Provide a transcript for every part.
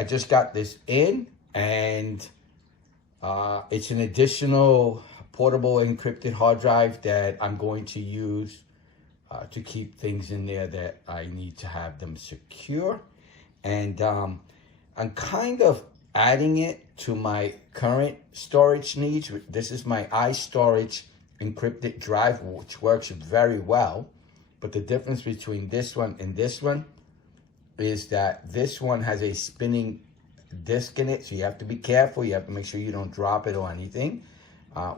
I just got this in, and it's an additional portable encrypted hard drive that I'm going to use to keep things in there that I need to have them secure. And I'm kind of adding it to my current storage needs. This is my iStorage encrypted drive, which works very well. But the difference between this one and this one is that this one has a spinning disk in it, so you have to be careful. You have to make sure you don't drop it or anything.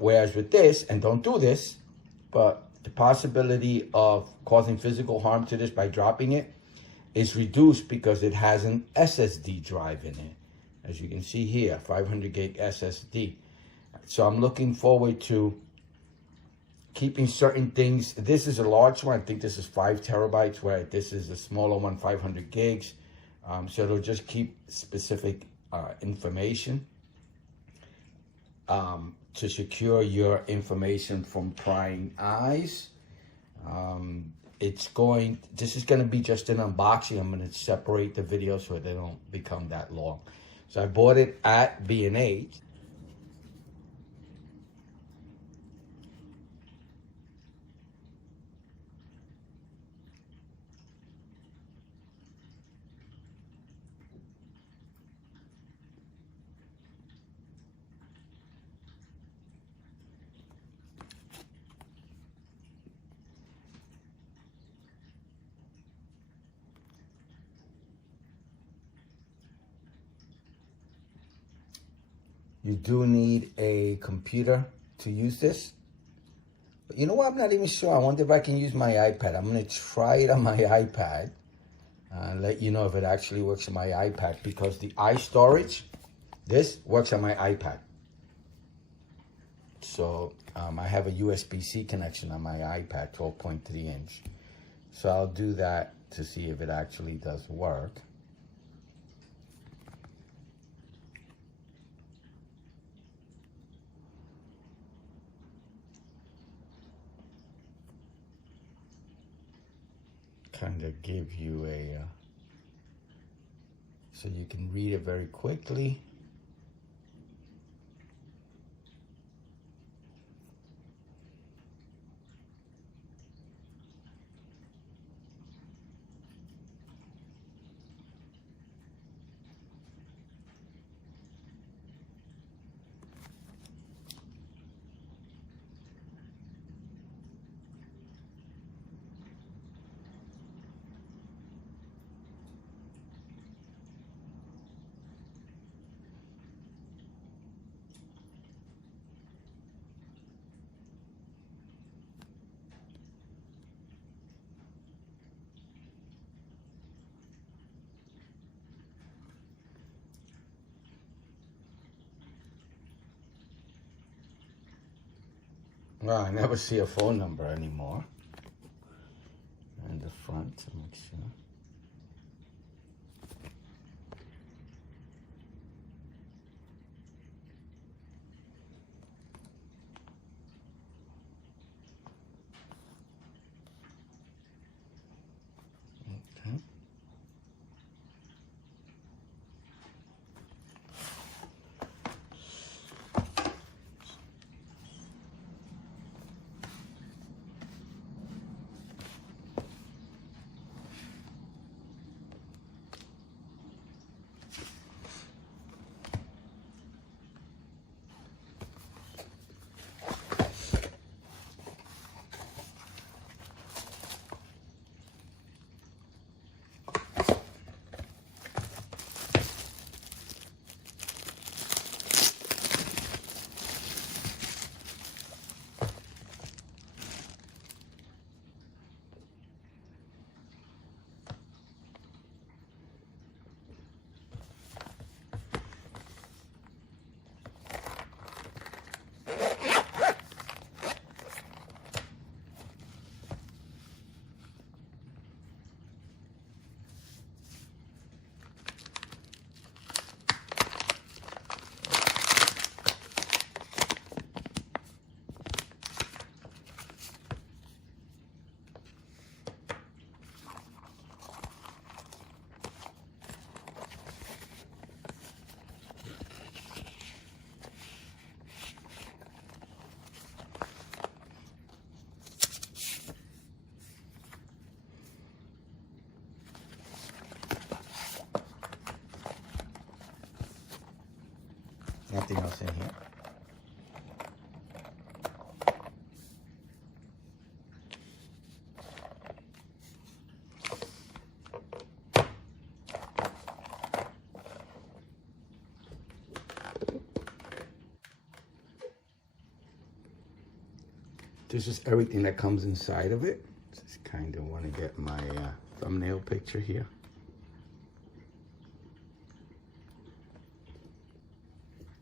Whereas with this, and don't do this, but the possibility of causing physical harm to this by dropping it is reduced because it has an SSD drive in it. As you can see here, 500 gig SSD. So I'm looking forward to keeping certain things. This is a large one. I think this is 5 terabytes, where this is a smaller one, 500 gigs. So it'll just keep specific information to secure your information from prying eyes. This is going to be just an unboxing. I'm going to separate the video so they don't become that long. So I bought it at B&H. You do need a computer to use this. But you know what? I'm not even sure. I wonder if I can use my iPad. I'm going to try it on my iPad. Let you know if it actually works on my iPad, because the iStorage, this works on my iPad. So I have a USB-C connection on my iPad, 12.3 inch. So I'll do that to see if it actually does work. Kind of give you so you can read it very quickly. Well, I never see a phone number anymore. In the front to make sure. Okay. Nothing else in here. This is everything that comes inside of it. Just kind of want to get my thumbnail picture here.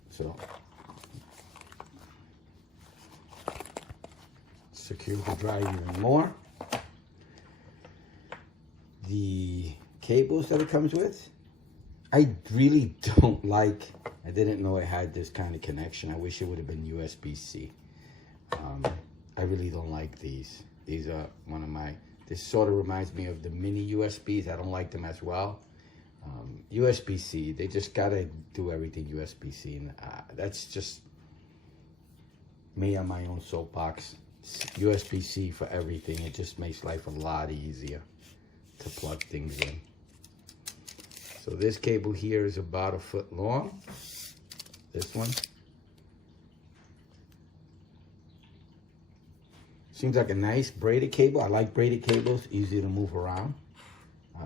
So, secure the drive even more. The cables that it comes with, I really don't like. I didn't know it had this kind of connection. I wish it would have been USB-C. I really don't like these. These are one of my, this sort of reminds me of the mini USBs. I don't like them as well. USB-C, they just gotta do everything USB-C. And that's just me on my own soapbox. USB-C for everything. It just makes life a lot easier to plug things in. So this cable here is about 1 foot long. This one. Seems like a nice braided cable. I like braided cables, easy to move around.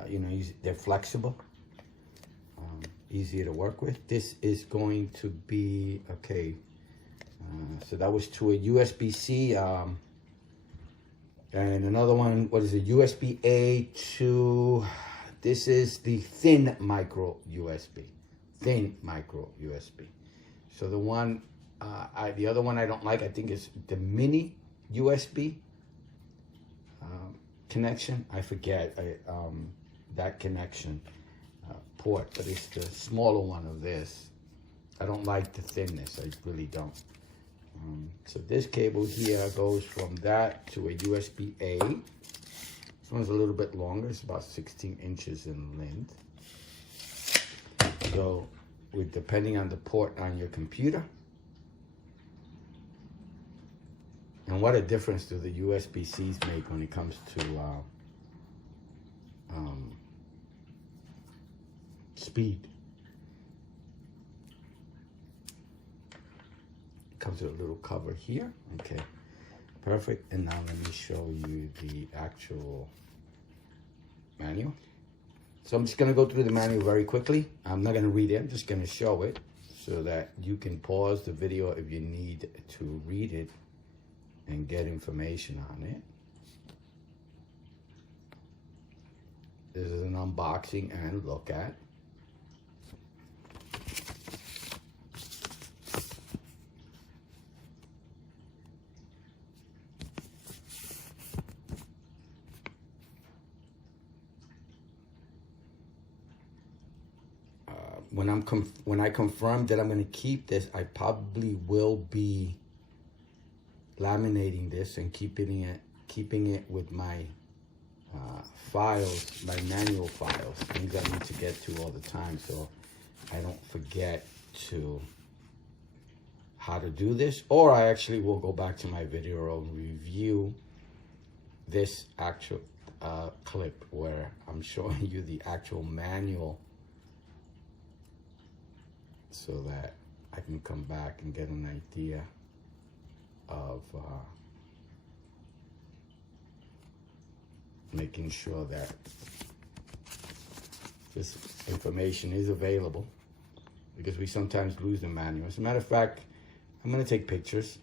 You know, they're flexible, easier to work with. This is going to be, okay, so that was to a USB-C, and another one, what is it, USB-A to, this is the thin micro USB, So the one, the other one I don't like, I think is the mini USB connection. I forget that connection port, but it's the smaller one of this. I don't like the thinness, I really don't. So this cable here goes from that to a USB-A. This one's a little bit longer, it's about 16 inches in length. So depending on the port on your computer, and what a difference do the USB-Cs make when it comes to speed. It comes with a little cover here. Okay, perfect. And now let me show you the actual manual. So I'm just going to go through the manual very quickly. I'm not going to read it. I'm just going to show it so that you can pause the video if you need to read it and get information on it. This is an unboxing and look at. When I confirm that I'm going to keep this, I probably will be laminating this and keeping it with my files, my manual files, things I need to get to all the time, so I don't forget how to do this. Or I actually will go back to my video and review this actual clip where I'm showing you the actual manual, so that I can come back and get an idea of making sure that this information is available, because we sometimes lose the manual. As a matter of fact, I'm going to take pictures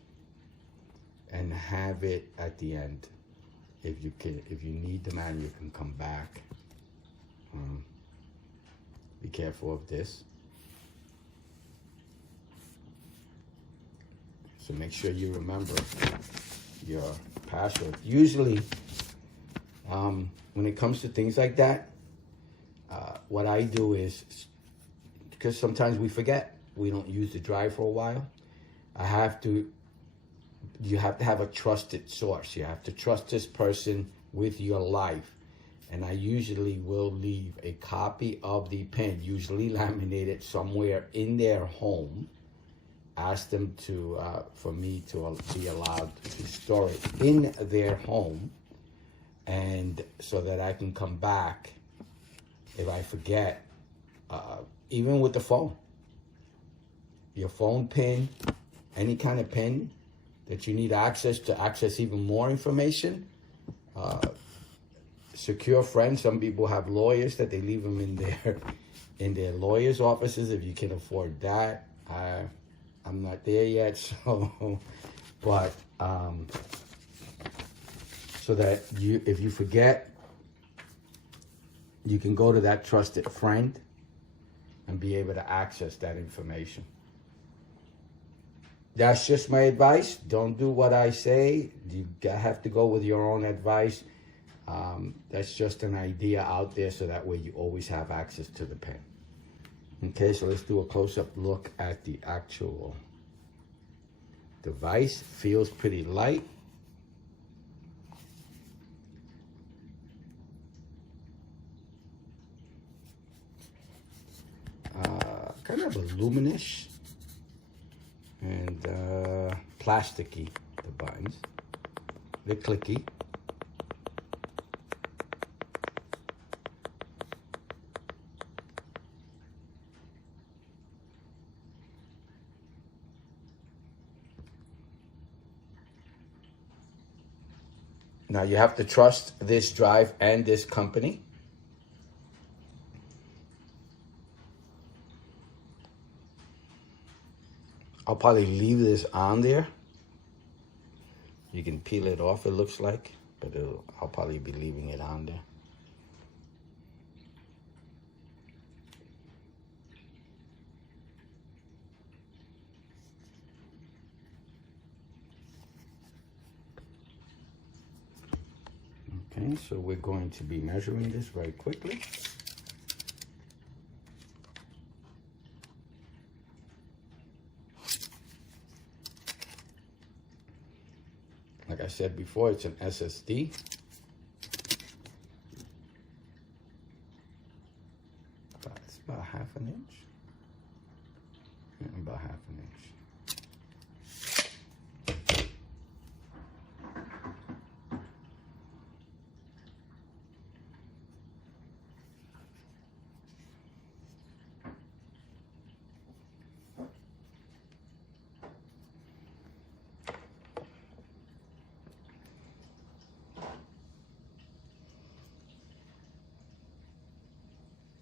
and have it at the end. If you need the manual, you can come back. Be careful of this. So make sure you remember your password. Usually, when it comes to things like that, what I do is, because sometimes we forget, we don't use the drive for a while, you have to have a trusted source. You have to trust this person with your life. And I usually will leave a copy of the pen, usually laminated somewhere in their home. Ask them for me to be allowed to store it in their home, and so that I can come back if I forget, even with the phone. your phone PIN, any kind of PIN that you need access to access even more information. Secure friends. Some people have lawyers that they leave them in their lawyers' offices if you can afford that. I'm not there yet, so but so that if you forget, you can go to that trusted friend and be able to access that information. That's just my advice. Don't do what I say. You have to go with your own advice. That's just an idea out there, so that way you always have access to the pen. Okay, so let's do a close-up look at the actual device. Feels pretty light. Kind of voluminish and plasticky, the buttons. They're clicky. Now you have to trust this drive and this company. I'll probably leave this on there. You can peel it off, it looks like, but I'll probably be leaving it on there. Okay, so we're going to be measuring this very quickly. Like I said before, it's an SSD. It's about ½ inch. Yeah, about ½ inch.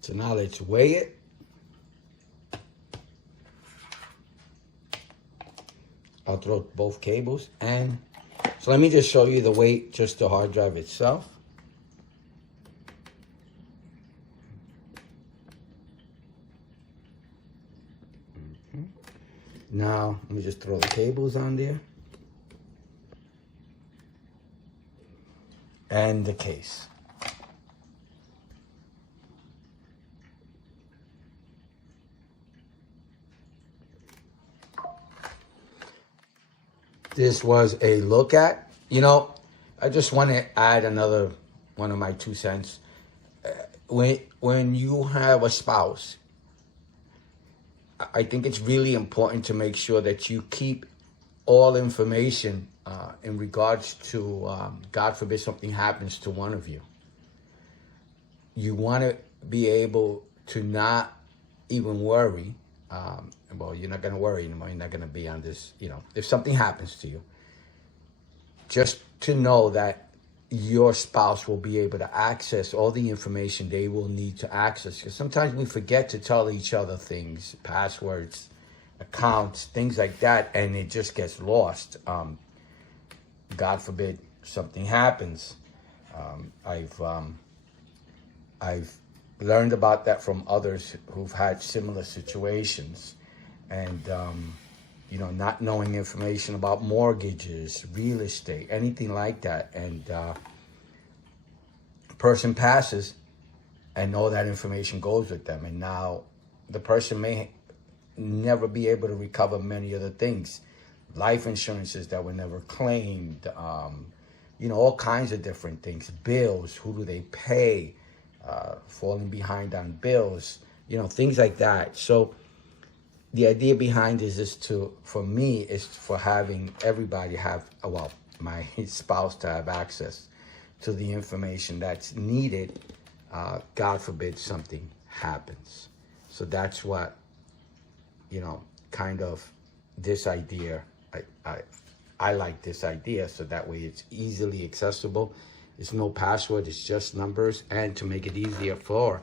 So now let's weigh it. I'll throw both cables, and so let me just show you the weight, just the hard drive itself. Now let me just throw the cables on there and the case. This was a look at, I just want to add another one of my 2 cents. When you have a spouse, I think it's really important to make sure that you keep all information in regards to, God forbid something happens to one of you. You want to be able to not even worry. Well, you're not going to worry anymore. You're not going to be on this, if something happens to you, just to know that your spouse will be able to access all the information they will need to access. Because sometimes we forget to tell each other things, passwords, accounts, things like that, and it just gets lost. God forbid something happens. I've learned about that from others who've had similar situations, and not knowing information about mortgages, real estate, anything like that, and a person passes and all that information goes with them, and now the person may never be able to recover many other things, life insurances that were never claimed, all kinds of different things, bills, who do they pay, falling behind on bills, things like that. So the idea behind this is for having everybody have, my spouse to have access to the information that's needed, God forbid something happens. So that's what, kind of this idea. I like this idea, so that way it's easily accessible. It's no password, it's just numbers, and to make it easier for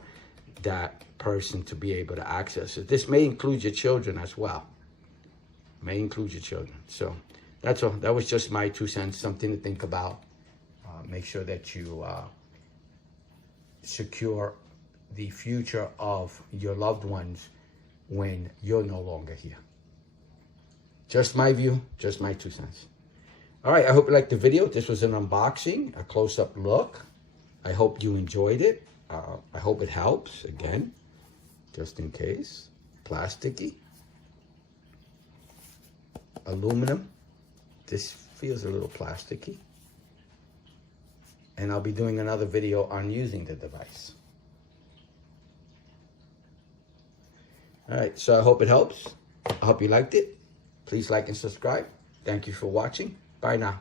that person to be able to access it. This may include your children as well. May include your children. So that's all. That was just my 2 cents, something to think about. Make sure that you secure the future of your loved ones when you're no longer here. Just my view, just my 2 cents. All right, I hope you liked the video. This was an unboxing, a close-up look. I hope you enjoyed it. I hope it helps, again, just in case. Plasticky. Aluminum. This feels a little plasticky. And I'll be doing another video on using the device. All right, so I hope it helps. I hope you liked it. Please like and subscribe. Thank you for watching. Bye now.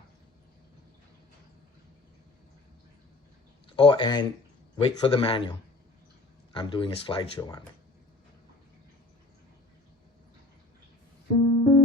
Oh, and wait for the manual. I'm doing a slideshow on it.